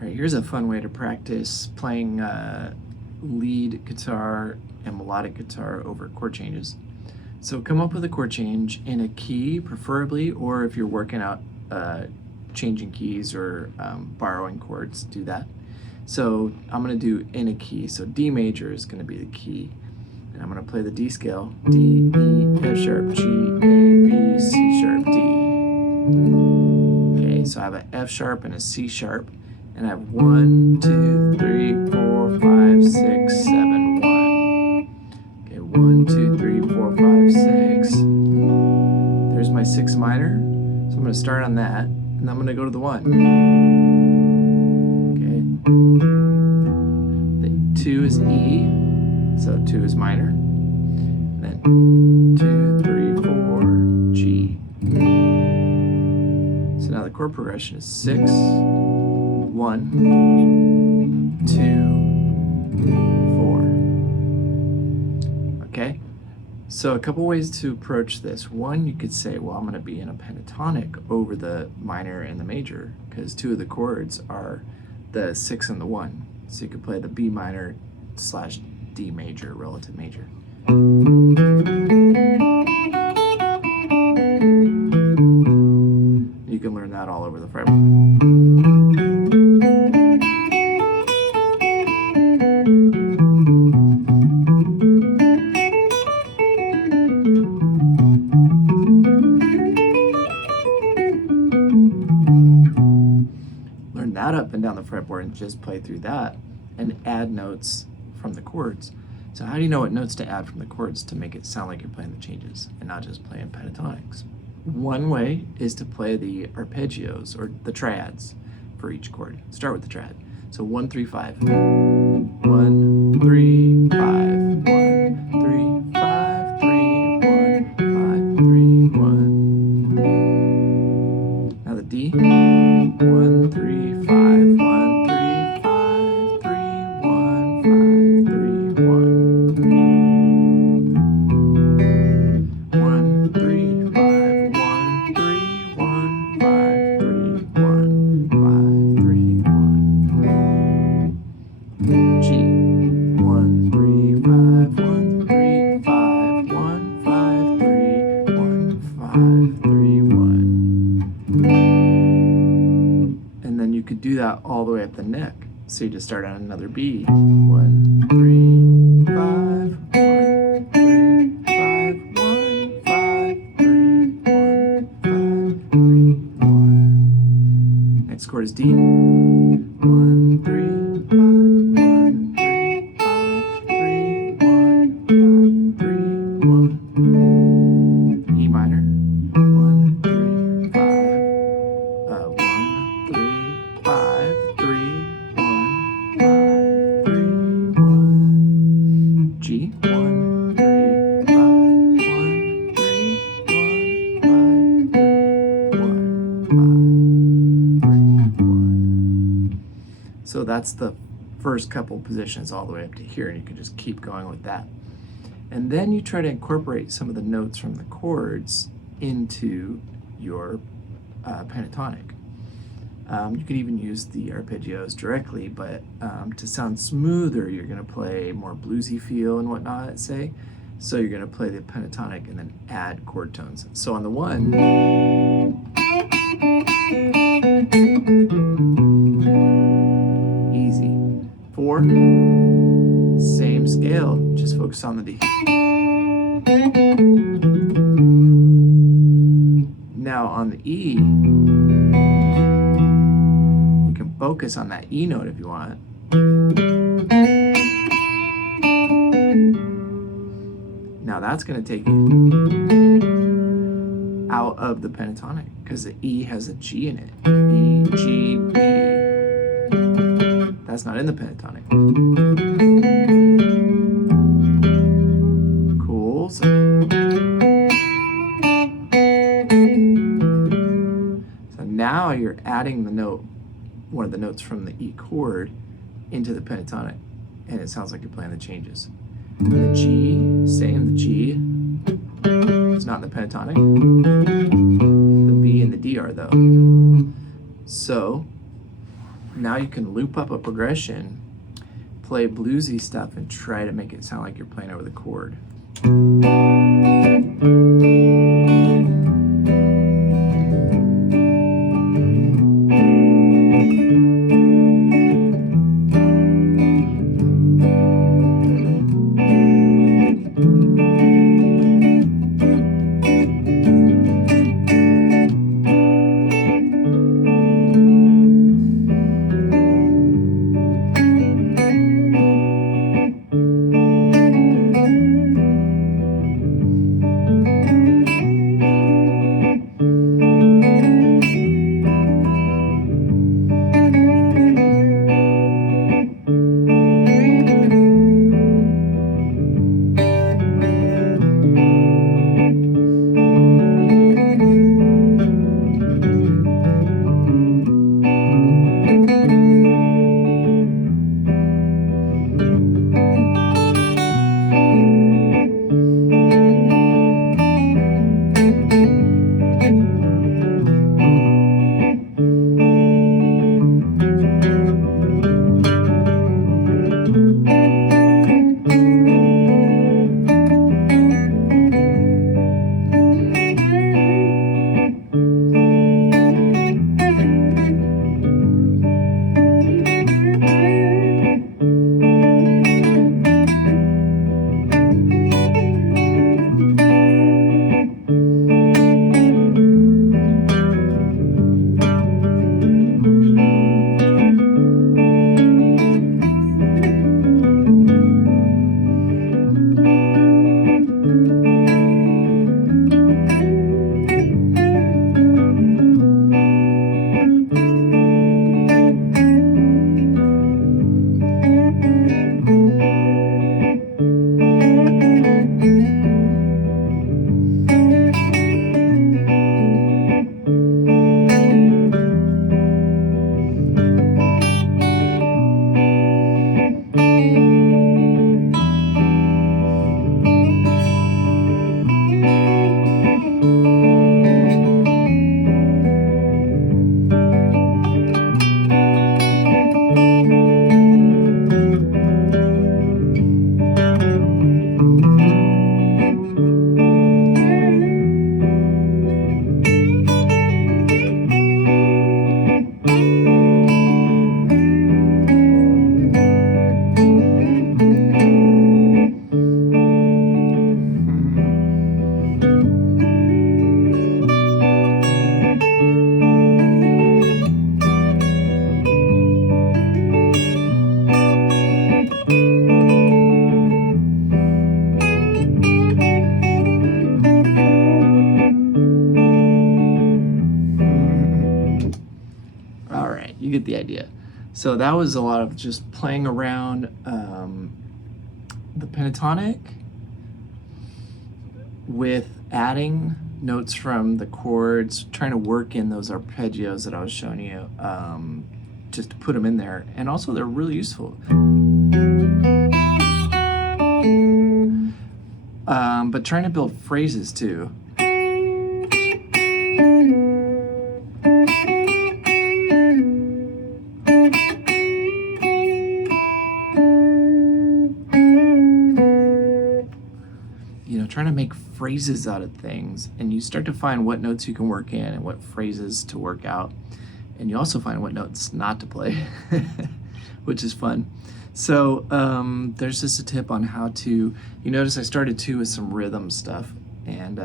All right, here's a fun way to practice playing lead guitar and melodic guitar over chord changes. So come up with a chord change in a key, preferably, or if you're working out changing keys or borrowing chords, do that. So I'm going to do in a key. So D major is going to be the key. And I'm going to play the D scale. D, E, F sharp, G, A, B, C sharp, D. Okay, so I have an F sharp and a C sharp. And I have 1, 2, 3, 4, 5, 6, 7, 1. Okay, 1, 2, 3, 4, 5, 6. There's my 6 minor. So I'm going to start on that, and I'm going to go to the 1. Okay. The 2 is E, so 2 is minor. And then 2, 3, 4, G. So now the chord progression is 6. 1, 2, 4. Okay, so a couple ways to approach this. One, you could say, well, I'm going to be in a pentatonic over the minor and the major, because 2 of the chords are the 6 and the 1. So you could play the B minor slash D major, relative major. You can learn that all over the fretboard. Learn that up and down the fretboard and just play through that and add notes from the chords. So how do you know what notes to add from the chords to make it sound like you're playing the changes and not just playing pentatonics? One way is to play the arpeggios or the triads for each chord. Start with the triad. So 1, 3, 5. 1, 3, 5. 1, 3, 5, 3, 1, 5, 3, 1. Now the D. 1, 3, 5. 1, 3, 5, 3, 1, 5, 3, 1. 1, 3, 5. 1, 3, 1, 5, 3, 1, 5, 3, 1. G. 1, 3, 5. 1, 3, 5. 1, 5, 3, 1, 5, 3, 1. And then you could do that all the way up the neck. So you just start on another B. 1, 3, 5. 1, 3, 5. 1, 5, 3, 1, 5, 3, 1. Next chord is D. 1, 3, 5. 1, 3, 5. 3, 1, 5, 3, 1. E minor. 1, 3, 5. 1, 3, 5, 3, 1, 5, 3, 1. G. 1, 3, 5. 1, 3, 1, 5, 3, 1, 5, 3, 1. So that's the first couple positions all the way up to here, and you can just keep going with that. And then you try to incorporate some of the notes from the chords into your pentatonic. You could even use the arpeggios directly, but to sound smoother, you're going to play more bluesy feel and whatnot, say. So you're going to play the pentatonic and then add chord tones. So on the 1, easy. 4, same scale, just focus on the D. Now on the E, you can focus on that E note if you want. Now that's going to take you out of the pentatonic because the E has a G in it. E, G, B. That's not in the pentatonic. Cool. So now you're adding the note, one of the notes from the E chord, into the pentatonic, and it sounds like you're playing the changes. The G, same, the G is not in the pentatonic. The B and the D are though. So Now you can loop up a progression, play bluesy stuff, and try to make it sound like you're playing over the chord. You get the idea. So that was a lot of just playing around the pentatonic with adding notes from the chords, trying to work in those arpeggios that I was showing you, just to put them in there. And also they're really useful. But trying to build phrases too. Trying to make phrases out of things, and you start to find what notes you can work in and what phrases to work out, and you also find what notes not to play, which is fun. So there's just a tip on how to, you notice I started too with some rhythm stuff, and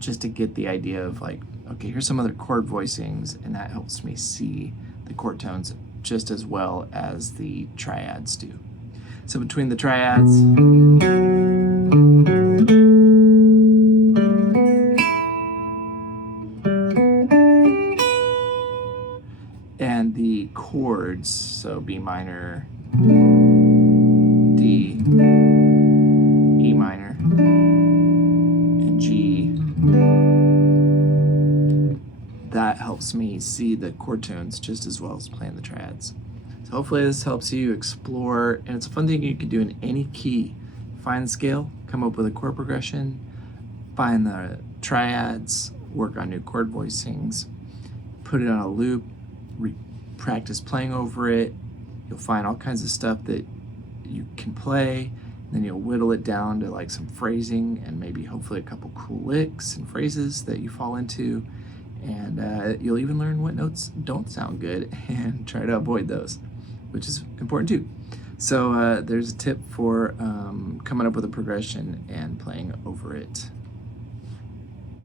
just to get the idea of like, okay, here's some other chord voicings, and that helps me see the chord tones just as well as the triads do. So between the triads and the chords, so B minor, D, E minor, and G, that helps me see the chord tones just as well as playing the triads. So hopefully this helps you explore, and it's a fun thing you can do in any key. Find the scale, come up with a chord progression, find the triads, work on new chord voicings, put it on a loop, practice playing over it, you'll find all kinds of stuff that you can play. Then you'll whittle it down to like some phrasing and maybe hopefully a couple cool licks and phrases that you fall into. And you'll even learn what notes don't sound good and try to avoid those, which is important too. So there's a tip for coming up with a progression and playing over it.